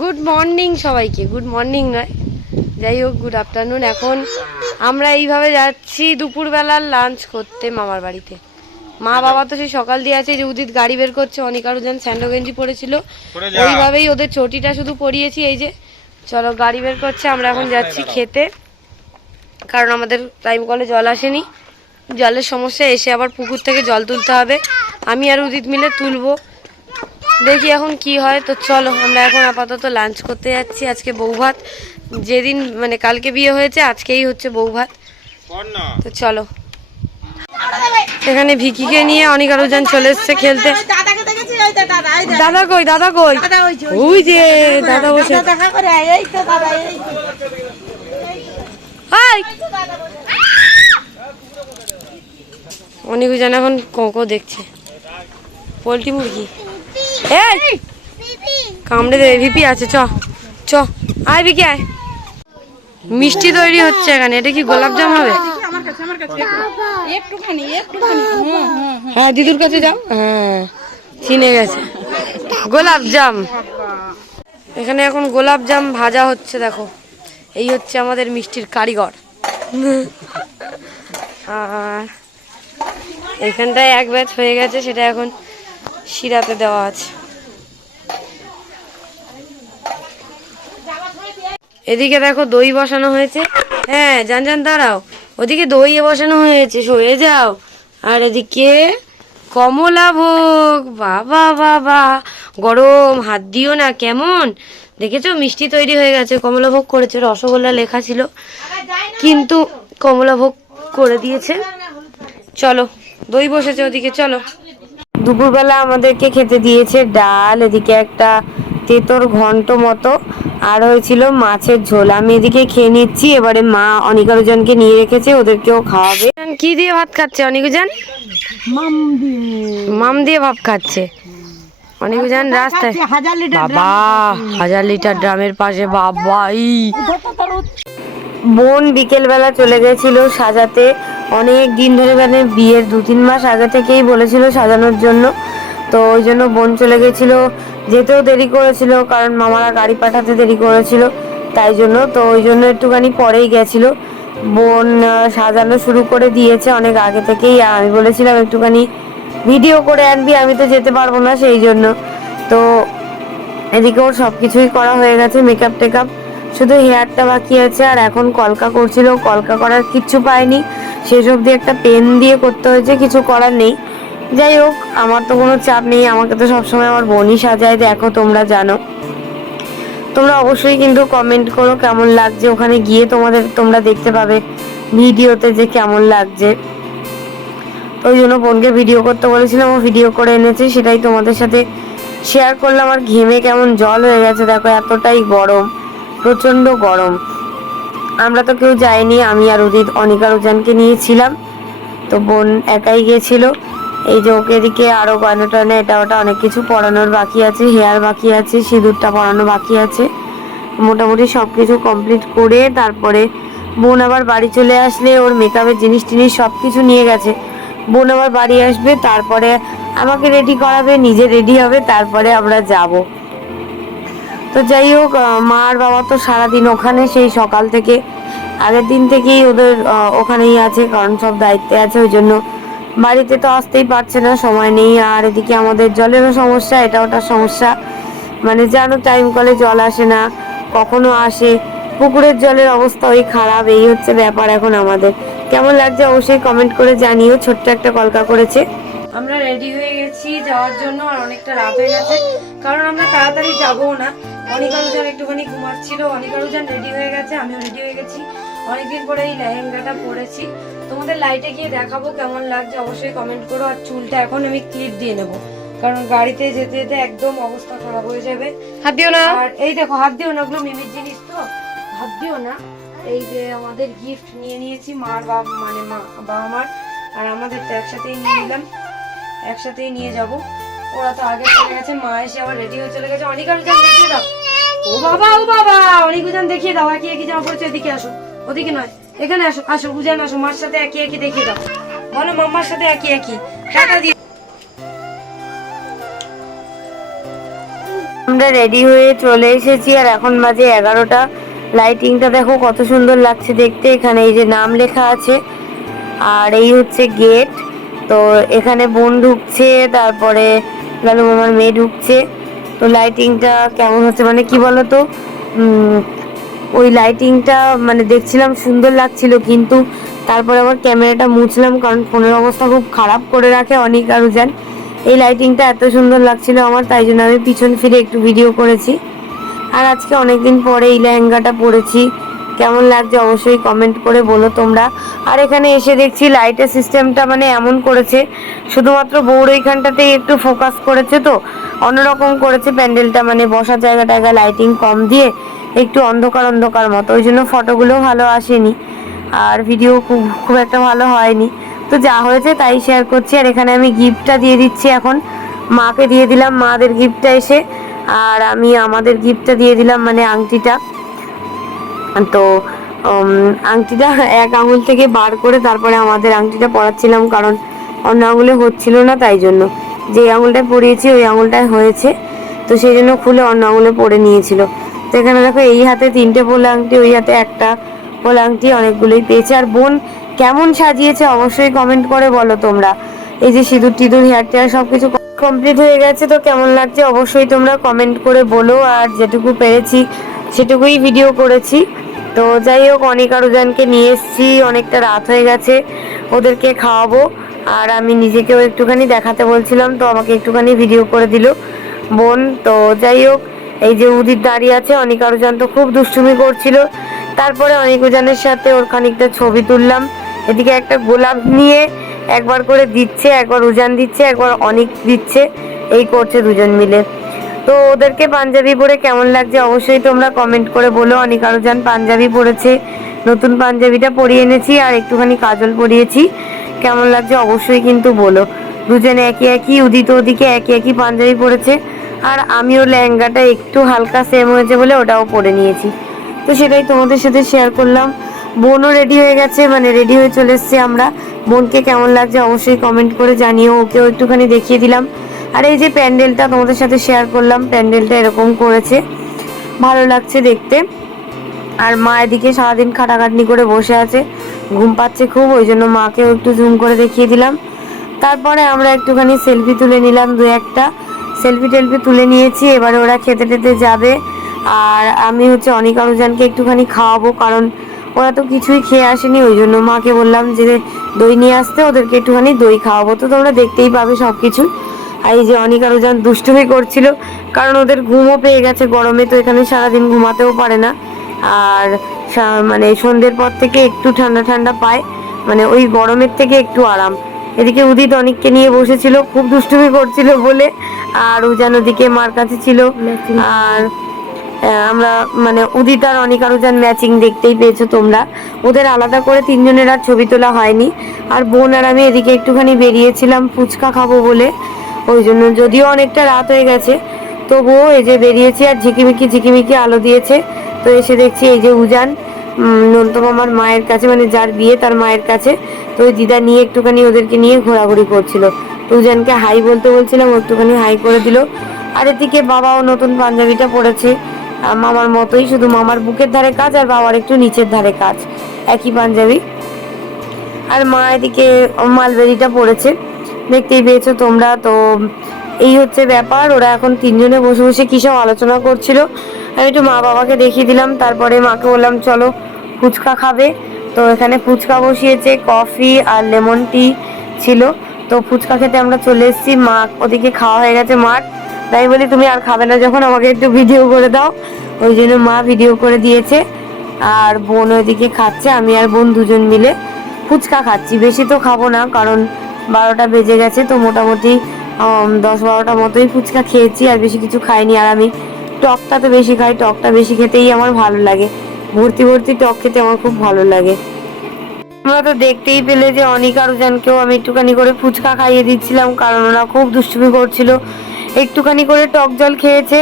Good morning সবাইকে। Good morning নয়। যাই হোক গুড আফটারনুন এখন আমরা এইভাবে যাচ্ছি দুপুরবেলার লাঞ্চ করতে মামার বাড়িতে। মা বাবা তো সেই সকাল দিয়ে আছে যে উদিত গাড়ি বের করছে অনিকারু যেন স্যান্ডো গেঞ্জি পরেছিল। পরে ওইভাবেই ওদের চটিটা শুধু পরিয়েছি এই যে। চলো গাড়ি বের করছে আমরা এখন যাচ্ছি খেতে। কারণ আমাদের টাইম কলে জল আসেনি। জলের সমস্যা এসে আবার পুকুর থেকে জল তুলতে হবে। আমি আর উদিত মিলে তুলবো। দেখি এখন কি হয়। তো চলো আমরা এখন আপাতত লাঞ্চ করতে যাচ্ছি আজকে বউ ভাত যেদিন মানে কালকে বিয়ে হয়েছে আজকেই হচ্ছে বউ ভাত তো চলো। এখানে ভিকিকে নিয়ে অনেক আরও জন চলে এসছে খেলতে। দাদা কই দাদা কই? ওই যে দাদা বসে অনেক জন এখন কোকো দেখছে। পোলট্রি মুরগি। এই! কামড়ে দেবে ভিপি আছে, চ চ। আয়, ভিকি, আয়। মিষ্টি তৈরি হচ্ছে এখানে, এটা কি গোলাপ জাম হবে? হ্যাঁ দিদুর কাছে যাও। হ্যাঁ চিনে গেছে। গোলাপ জাম। এখানে এখন গোলাপ জাম ভাজা হচ্ছে, দেখো। এই হচ্ছে আমাদের মিষ্টির কারিগর। আর এখানটায় এক ব্যাচ হয়ে গেছে, সেটা এখন শিরাতে দেওয়া আছে। এদিকে দেখো দই বসানো হয়েছে। হ্যাঁ জান জান, দাঁড়াও। ওদিকে দই বসানো হয়েছে সরে যাও। আর এদিকে কমলা ভোগ, বাবা বাবা। গরম, হাত দিও না, কেমন? দেখেছ, মিষ্টি তৈরি হয়ে গেছে। কমলা ভোগ করেছে, রসগোল্লা লেখা ছিল। কিন্তু কমলা ভোগ করে দিয়েছে। চলো, দই বসেছে ওদিকে, চলো। দুপুরবেলা আমাদেরকে খেতে দিয়েছে ডাল এদিকে একটা তেতর ঘন্ট মতো আর হয়েছিল মাছের ঝোল। আমি এদিকে খেয়ে নিচ্ছি এবারে মা অনিকারুজনকে নিয়ে রেখেছে ওদেরকেও খাওয়াবে। কি দিয়ে ভাত খাচ্ছে অনিকুজান? মাম দিয়ে। ভাত খাচ্ছে। অনিকুজান রাস্তায় হাজার বাবা হাজার লিটার ড্রামের পাশে বাবা বোন বিকেলবেলা চলে গেছিল সাজাতে। অনেক দিন ধরে মানে বিয়ের দু তিন মাস আগে থেকেই বলেছিল সাজানোর জন্য। তো ওই জন্য বোন চলে গেছিল, যেতেও দেরি করেছিল কারণ মামারা গাড়ি পাঠাতে দেরি করেছিল, তাই জন্য। তো ওই জন্য একটুখানি পরেই গেছিল। বোন সাজানো শুরু করে দিয়েছে অনেক আগে থেকেই। আমি বলেছিলাম একটুখানি ভিডিও করে আনবি, আমি তো যেতে পারব না সেই জন্য। তো এদিকে ওর সব কিছুই করা হয়ে গেছে মেকআপ টেকআপ শুধু হেয়ারটা বাকি আছে, আর এখন কলকা করছিল, কলকা করার কিচ্ছু পায়নি শেষ অবধি একটা পেন দিয়ে করতে হয়েছে, কিছু করার নেই। যাই হোক, আমার তো কোনো চাপ নেই, আমাকে তো সবসময় আমার বোনই সাজায়, দেখো তোমরা জানো। তোমরা অবশ্যই কিন্তু কমেন্ট করো কেমন লাগছে, ওখানে গিয়ে তোমাদের, তোমরা দেখতে পাবে ভিডিওতে যে কেমন লাগছে। তো ওই জন্য বোনকে ভিডিও করতে বলেছিলাম, ও ভিডিও করে এনেছে, সেটাই তোমাদের সাথে শেয়ার করলাম। আর ঘেমে কেমন জল হয়ে গেছে, দেখো এতটাই গরম। প্রচণ্ড গরম। আমরা তো কেউ যাইনি, আমি আর উদিত, অনিকা উজানকে নিয়েছিলাম। তো বোন একাই গিয়েছিল এই যে ওকে এদিকে আরও গয়না টয়না, এটা ওটা অনেক কিছু পরানোর বাকি আছে, হেয়ার বাকি আছে, সিঁদুরটা পরানো বাকি আছে। মোটামুটি সব কিছু কমপ্লিট করে তারপরে বোন আবার বাড়ি চলে আসলে, ওর মেকআপের জিনিস টিনিস সব কিছু নিয়ে গেছে। বোন আবার বাড়ি আসবে, তারপরে আমাকে রেডি করাবে, নিজে রেডি হবে, তারপরে আমরা যাব। তো যাই হোক আহ, মা আর বাবা তো সারাদিন ওখানে সেই সকাল থেকে আগের দিন থেকেই ওদের ওখানেই আছে কারণ সব দায়িত্বে আছে ওই জন্য বাড়িতে তো আসতেই পারছে না সময় নেই। আর এদিকে আমাদের জলেরও সমস্যা এটা ওটা সমস্যা। মানে জানো টাইম কলে জল আসে না কখনো আসে। পুকুরের জলের অবস্থা ওই খারাপ এই হচ্ছে ব্যাপার এখন আমাদের। কেমন লাগছে অবশ্যই কমেন্ট করে জানিও ছোট্ট একটা কলকা করেছে। আমরা রেডি হয়ে গেছি যাওয়ার জন্য আর অনেকটা রাত হয়ে গেছে। কারণ আমরা তাড়াতাড়ি যাব না। অনিকারুজান একটুখানি ঘুমাচ্ছিল অনিকারুজান রেডি হয়ে গেছে আমিও রেডি হয়ে গেছি। অনেকদিন পরে এই লেহেঙ্গাটা পরেছি। তোমাদের লাইটে গিয়ে দেখাবো কেমন লাগছে অবশ্যই কমেন্ট করো। আর চুলটা এখন আমি ক্লিপ দিয়ে নেব কারণ গাড়িতে যেতে যেতে একদম অবস্থা খারাপ হয়ে যাবে। হাত দিও না। আর এই দেখো হাত দিও না ওগুলো মিমির জিনিস তো। হাত দিও না। এই যে আমাদের গিফট নিয়ে নিয়েছি মার বাবা মানে মা বাবা মার। আর আমাদের তো একসাথেই নিয়ে নিলাম। একসাথেই নিয়ে যাব। ওরা তো আগে চলে গেছে মা এসে আবার রেডি হয়ে চলে গেছে। অনেক উজান দেখিয়ে দাও। ও বাবা ও বাবা, অনেক উজান দেখিয়ে দাও একই জামা আসো, ওদিকে নয়, এখানে আসো আসো, উজান আসো, মার সাথে একই দেখিয়ে দাও। বলো, মাম্মার সাথে টাটা দিয়ে আমরা রেডি হয়ে চলে এসেছি, আর এখন বাজে এগারোটা। লাইটিংটা দেখো কত সুন্দর লাগছে দেখতে, এখানে এই যে নাম লেখা আছে, আর এই হচ্ছে গেট তো এখানে বোন ঢুকছে, তারপরে লালু মামার মেয়ে ঢুকছে। তো লাইটিংটা কেমন হচ্ছে? মানে কি বলতো? ওই লাইটিংটা মানে দেখছিলাম সুন্দর লাগছিল, কিন্তু তারপরে আবার ক্যামেরাটা মুছলাম, কারণ ফোনের অবস্থা খুব খারাপ করে রাখে অনেক আরও যান এই লাইটিংটা এত সুন্দর লাগছিল আমার, তাই জন্য আমি পিছন ফিরে একটু ভিডিও করেছি। আর আজকে অনেকদিন পরে এই লেহেঙ্গাটা পরেছি। কেমন লাগছে অবশ্যই কমেন্ট করে বলো তোমরা। আর এখানে এসে দেখছি লাইটের সিস্টেমটা মানে এমন করেছে, শুধুমাত্র বউর এইখানটাতেই একটু ফোকাস করেছে তো, অন্যরকম করেছে প্যান্ডেলটা মানে বসার জায়গা টায়গা লাইটিং কম দিয়ে একটু অন্ধকার অন্ধকার মতো, ওই জন্য ফটোগুলো ভালো আসেনি। আর ভিডিও খুব খুব একটা ভালো হয়নি। তো যা হয়েছে তাই শেয়ার করছি, আর এখানে আমি গিফটটা দিয়ে দিচ্ছি এখন। মাকে দিয়ে দিলাম, মাদের গিফটটা এসে, আর আমি আমাদের গিফটটা দিয়ে দিলাম মানে আংটিটা। তো আংটিটা এক আঙুল থেকে বার করে তারপরে আমাদের আংটিটা পরাচ্ছিলাম কারণ অন্য আঙুলে হচ্ছিল না তাই জন্য। যে আঙুলটায় পরিয়েছি ওই আঙুলটায় হয়েছে। তো সেই জন্য খুলে অন্য আঙুলে পরে নিয়েছিল। তো এখানে দেখো এই হাতে তিনটে পোলা আংটি, ওই হাতে একটা পোলা আংটি, অনেকগুলোই পেয়েছে। আর বোন কেমন সাজিয়েছে অবশ্যই কমেন্ট করে বলো তোমরা। এই যে সিঁদুর টিঁদুর হেয়ার টেয়ার সব কিছু কমপ্লিট হয়ে গেছে, তো কেমন লাগছে অবশ্যই তোমরা কমেন্ট করে বলো। আর যেটুকু পেরেছি সেটুকুই ভিডিও করেছি। তো যাই হোক, অনেক আরোজনকে নিয়ে এসেছি, অনেকটা রাত হয়ে গেছে, ওদেরকে খাওয়াবো। আর আমি নিজেকেও একটুখানি দেখাতে বলছিলাম, তো আমাকে একটুখানি ভিডিও করে দিল বোন। তো যাই হোক, এই যে উদিত দাঁড়িয়ে আছে, অনেক আরোজন তো খুব দুষ্টুমি করছিল। তারপরে অনেক উজানের সাথে ওর খানিকটা ছবি তুললাম। এদিকে একটা গোলাপ নিয়ে একবার করে দিচ্ছে, একবার উজান দিচ্ছে, একবার অনেক দিচ্ছে। এই করছে দুজন মিলে। তো ওদেরকে পাঞ্জাবি পরে কেমন লাগছে অবশ্যই তোমরা কমেন্ট করে বলো। অনেক আরও যান পাঞ্জাবি পরেছে। নতুন পাঞ্জাবিটা পরিয়ে এনেছি আর একটুখানি কাজল পরিয়েছি। কেমন লাগছে অবশ্যই কিন্তু বলো। দুজনে একই একই উদিত ওদিকে একই একই পাঞ্জাবি পরেছে। আর আমিও লেহেঙ্গাটা একটু হালকা সেম হয়েছে বলে ওটাও পরে নিয়েছি। তো সেটাই তোমাদের সাথে শেয়ার করলাম। বোনও রেডি হয়ে গেছে মানে রেডি হয়ে চলে এসছে আমরা। বোনকে কেমন লাগছে অবশ্যই কমেন্ট করে জানিও। ওকেও একটুখানি দেখিয়ে দিলাম। আর এই যে প্যান্ডেলটা তোমাদের সাথে শেয়ার করলাম, প্যান্ডেলটা এরকম করেছে। ভালো লাগছে দেখতে। আর মা এদিকে সারাদিন খাটাখাটনি করে বসে আছে, ঘুম পাচ্ছে খুব, ওই জন্য মাকেও একটু জুম করে দেখিয়ে দিলাম। তারপরে আমরা একটুখানি সেলফি তুলে নিলাম দু একটা। সেলফি টেলফি তুলে নিয়েছি, এবারে ওরা খেতে টেতে যাবে। আর আমি হচ্ছে অনেক আরোজনকে একটুখানি খাওয়াবো, কারণ ওরা তো কিছুই খেয়ে আসেনি, ওই জন্য মাকে বললাম যে দই নিয়ে আসতে, ওদেরকে একটুখানি দই খাওয়াবো। তো তোমরা দেখতেই পাবে সব কিছু আর এই যে অনেক যেন দুষ্টুমি করছিল কারণ ওদের ঘুমও পেয়ে গেছে গরমে তো এখানে সারাদিন ঘুমাতেও পারে না। আর মানে সন্ধ্যের পর থেকে একটু ঠান্ডা ঠান্ডা পায় মানে ওই গরমের থেকে একটু আরাম। এদিকে উদিত অনেককে নিয়ে বসেছিল খুব দুষ্টুমি করছিল বলে আর উজান ওদিকে মার কাছে ছিল। আর আমরা মানে উদিত আর অনেক আরও যান ম্যাচিং দেখতেই পেয়েছ তোমরা। ওদের আলাদা করে তিনজনের আর ছবি তোলা হয়নি। আর বোন আর আমি এদিকে একটুখানি বেরিয়েছিলাম ফুচকা খাব বলে। ওই জন্য যদিও অনেকটা রাত হয়ে গেছে তবুও এই যে বেরিয়েছি আর ঝিকিমিকি ঝিকিমিকি আলো দিয়েছে তো এসে দেখছি এই যে উজান নন্তম আমার মায়ের কাছে মানে যার বিয়ে তার মায়ের কাছে তো ওই দিদা নিয়ে একটুখানি ওদেরকে নিয়ে ঘোরাঘুরি করছিল। তো উজানকে হাই বলতে বলছিলাম একটুখানি হাই করে দিল। আর এদিকে বাবাও নতুন পাঞ্জাবিটা আহ, মামার মতোই শুধু মামার বুকের ধারে কাজ আর বাবার একটু নিচের ধারে কাজ একই পাঞ্জাবি। আর মা এদিকে মালবেরিটা পড়েছে দেখতেই পেয়েছ তোমরা। তো এই হচ্ছে ব্যাপার, ওরা এখন তিনজনে বসে বসে কী সব আলোচনা করছিল। আমি একটু মা বাবাকে দেখিয়ে দিলাম, তারপরে মাকে বললাম, চলো ফুচকা খাবে। তো এখানে ফুচকা বসিয়েছে, কফি আর লেমন টি ছিল। তো ফুচকা খেতে আমরা চলে এসেছি, মা ওদিকে খাওয়া হয়ে গেছে মার। তাই বলি, তুমি আর খাবে না যখন, আমাকে একটু ভিডিও করে দাও। ওই জন্য মা ভিডিও করে দিয়েছে। আর বোন ওইদিকে খাচ্ছে, আমি আর বোন দুজন মিলে ফুচকা খাচ্ছি। বেশি তো খাব না, কারণ বারোটা বেজে গেছে, তো মোটামুটি দশ বারোটা মতোই ফুচকা খেয়েছি, আর বেশি কিছু খাইনি। আর আমি টকটা তো বেশি খাই, টকটা বেশি খেতেই আমার ভালো লাগে। ভর্তি ভর্তি টক খেতে আমার খুব ভালো লাগে। তোমরা তো দেখতেই পেলে যে অনিক আরুজানকেও আমি একটুখানি করে ফুচকা খাইয়ে দিচ্ছিলাম, কারণ ওরা খুব দুষ্টুমি করছিল। একটুখানি করে টক জল খেয়েছে,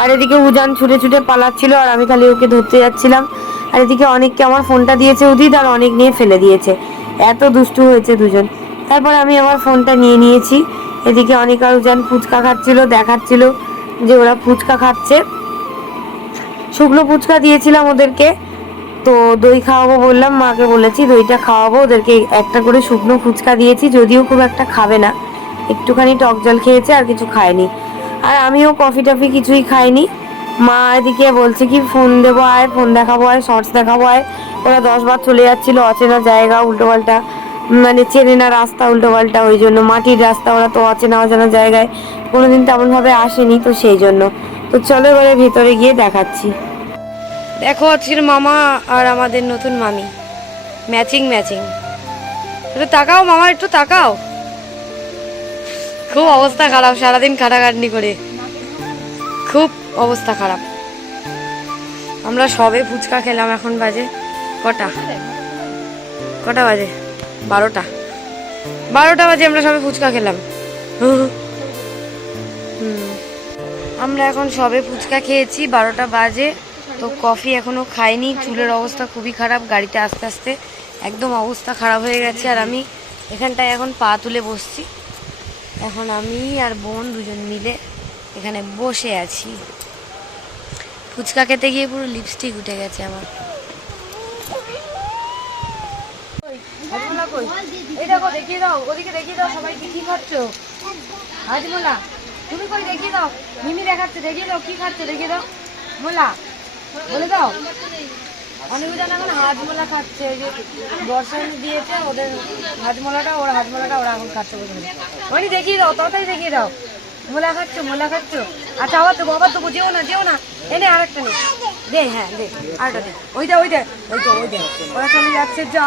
আর এদিকে উজান ছুটে ছুটে পালাচ্ছিল, আর আমি খালি ওকে ধরতে যাচ্ছিলাম। আর এদিকে অনেককে আমার ফোনটা দিয়েছে উদিত, আর অনেক নিয়ে ফেলে দিয়েছে। এত দুষ্টু হয়েছে দুজন। তারপর আমি আমার ফোনটা নিয়ে নিয়েছি। এদিকে অনেক আর উজান ফুচকা খাচ্ছিল, দেখাচ্ছিল যে ওরা ফুচকা খাচ্ছে। শুকনো ফুচকা দিয়েছিলাম ওদেরকে। তো দই খাওয়াবো বললাম, মাকে বলেছি দইটা খাওয়াবো, ওদেরকে একটা করে শুকনো ফুচকা দিয়েছি, যদিও খুব একটা খাবে না। একটুখানি টক জল খেয়েছে, আর কিছু খায়নি। আর আমিও কফি টফি কিছুই খাইনি। মা এদিকে বলছে কি, ফোন দেবো আয়, ফোন দেখাবো আয়, শর্টস দেখাবো আয়। ওরা দশ বার চলে যাচ্ছিল, অচেনা জায়গা, উল্টোপাল্টা। মানে চেনে না রাস্তা উল্টো পাল্টা ওই জন্য। মাটির রাস্তা, ওরা তো অচেনা অচেনা জায়গায় কোনোদিন তেমনভাবে আসেনি তো সেই জন্য। তো চলো এবারে ভেতরে গিয়ে দেখাচ্ছি। দেখো আজকের মামা আর আমাদের নতুন মামি। ম্যাচিং ম্যাচিং একটু তাকাও মামা, একটু তাকাও। খুব অবস্থা খারাপ, সারাদিন খাটাখাটনি করে। খুব অবস্থা খারাপ। আমরা সবে ফুচকা খেলাম, এখন বাজে কটা? কটা বাজে? বারোটা। বারোটা বাজে আমরা সবে ফুচকা খেলাম। আমরা এখন সবে ফুচকা খেয়েছি, বারোটা বাজে। তো কফি এখনও খাইনি, চুলের অবস্থা খুবই খারাপ, গাড়িতে আস্তে আস্তে একদম অবস্থা খারাপ হয়ে গেছে। আর আমি এখানটায় এখন পা তুলে বসছি। এখন আমি আর বোন দুজন মিলে এখানে বসে আছি। ফুচকা খেতে গিয়ে পুরো লিপস্টিক উঠে গেছে আমার। এই দেখো দেখিয়ে দাও ওদিকে দেখিয়ে দাও সবাই কি খাচ্ছ? হাজমোলা তুমি কই দেখিয়ে দাও? মিমি দেখাচ্ছে দেখিয়ে দাও কি খাচ্ছে দেখিয়ে দাও। মোলা বলে দাও। এখন হাজমোলা খাচ্ছে? যে বর্ষণ দিয়েছে ওদের হাজমোলাটা ওর হাজমোলাটা ওরা এখন খাচ্ছে বলে ওই দেখিয়ে দাও তাড়াতাড়ি দেখিয়ে দাও। মোলা খাচ্ছ মোলা খাচ্ছ? আচ্ছা আবার তো বাবা তো যেও না যেও না। এনে আরেকটা নে। দে হ্যাঁ দে আরেকটা দে। ওই দে ওই দে ওই ওই দে। ওরা চলে যাচ্ছে যা।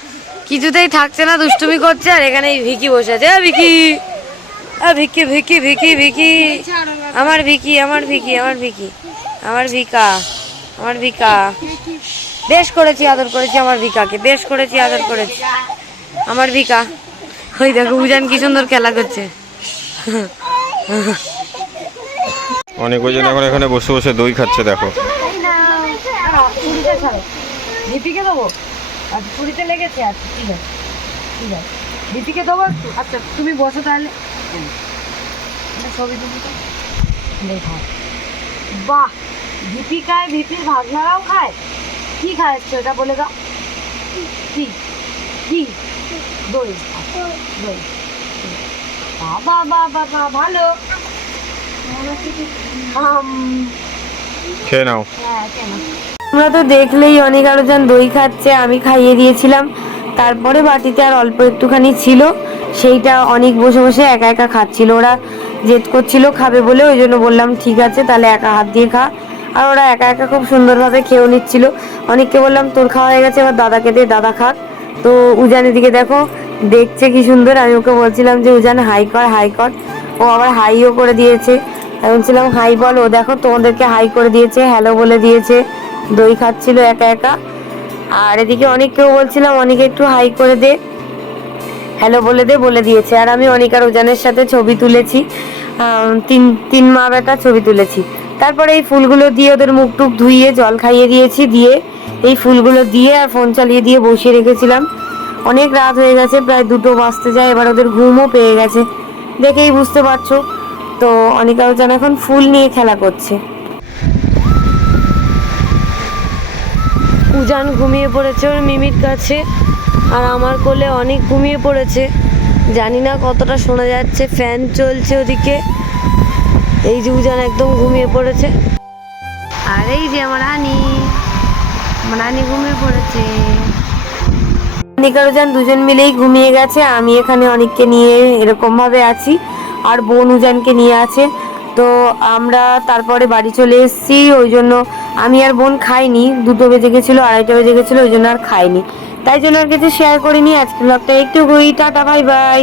কিছুতেই থাকছে না দুষ্টুমি করছে আর এখানে এই ভিকি বসে আছে ভিকি ভিকি ভিকি ভিকি ভিকি আমার ভিকি আমার ভিকি আমার ভিকি আমার ভিকা আমার ভিকা বেশ করেছি আদর করেছি আমার ভিকাকে বেশ করেছি আদর করেছি আমার ভিকা ওই দেখো উজান কি সুন্দর খেলা করছে অনেক ওজন এখন এখানে বসে বসে দই খাচ্ছে দেখো দীপিকে দেবো আচ্ছা পুরীতে লেগেছে আচ্ছা ঠিক আছে ঠিক আছে। দীপিকে দেবো একটু? আচ্ছা তুমি বসো তাহলে। একটা ছবি তুলি তো। দেখা বাহ! দীপিকায় দীপির ভাগনারাও খায়? কি খাচ্ছ এটা বলে দাও। কি? কি? দই। দই। বাবা বাবা বা ভালো। আম, খেয়ে নাও। আমরা তো দেখলেই অনেক আরও জন দই খাচ্ছে, আমি খাইয়ে দিয়েছিলাম। তারপরে বাটিতে আর অল্প একটুখানি ছিল, সেইটা অনেক বসে বসে একা একা খাচ্ছিল। ওরা জেদ করছিল, খাবে বলে, ওই জন্য বললাম, ঠিক আছে, তাহলে একা হাত দিয়ে খা। আর ওরা একা একা খুব সুন্দরভাবে খেয়েও নিচ্ছিল। অনেককে বললাম, তোর খাওয়া হয়ে গেছে, এবার দাদাকে দিয়ে দাদা খাক। তো উজানের দিকে দেখো, দেখছে কি সুন্দর, আমি ওকে বলছিলাম যে, উজান, হাই কর হাই কর। ও আবার হাইও করে দিয়েছে। আমি বলছিলাম, হাই বল, ও দেখো তোমাদেরকে হাই করে দিয়েছে, হ্যালো বলে দিয়েছে। দই খাচ্ছিল একা একা। আর এদিকে অনেক কেউ বলছিলাম, অনেকে একটু হাই করে দে। হ্যালো বলে দে, বলে দিয়েছে। আর আমি অনিক আর উজানের সাথে ছবি তুলেছি। তিন তিন মা বেটা ছবি তুলেছি। তারপরে এই ফুলগুলো দিয়ে ওদের মুখ টুক ধুইয়ে, জল খাইয়ে দিয়েছি দিয়ে এই ফুলগুলো দিয়ে আর ফোন চালিয়ে দিয়ে বসিয়ে রেখেছিলাম। অনেক রাত হয়ে গেছে, প্রায় দুটো বাজতে যায়, এবার ওদের ঘুমও পেয়ে গেছে। দেখেই বুঝতে পারছ। তো অনিকা উজান এখন ফুল নিয়ে খেলা করছে। উজান ঘুমিয়ে পড়েছে ওর মিমির কাছে। আর আমার কোলে অনেক ঘুমিয়ে পড়েছে। জানি না কতটা শোনা যাচ্ছে, ফ্যান চলছে ওদিকে। এই যে উজান একদম ঘুমিয়ে পড়েছে। আর এই যে আমার রানী আমার রানী ঘুমিয়ে পড়েছে। নিকারুজান দুজন মিলেই ঘুমিয়ে গেছে। আমি এখানে অনেককে নিয়ে এরকম ভাবে আছি। আর বোন উজানকে নিয়ে আছে। তো আমরা তারপরে বাড়ি চলে এসেছি, ওই জন্য আমি আর বোন খাইনি, দুটো বেজে গেছিল, আড়াইটা বেজে গেছিল, ওই জন্য আর খাইনি। তাই জন্য আর কিছু শেয়ার করিনি আজকে ব্লগটা একটু টাটা বাই বাই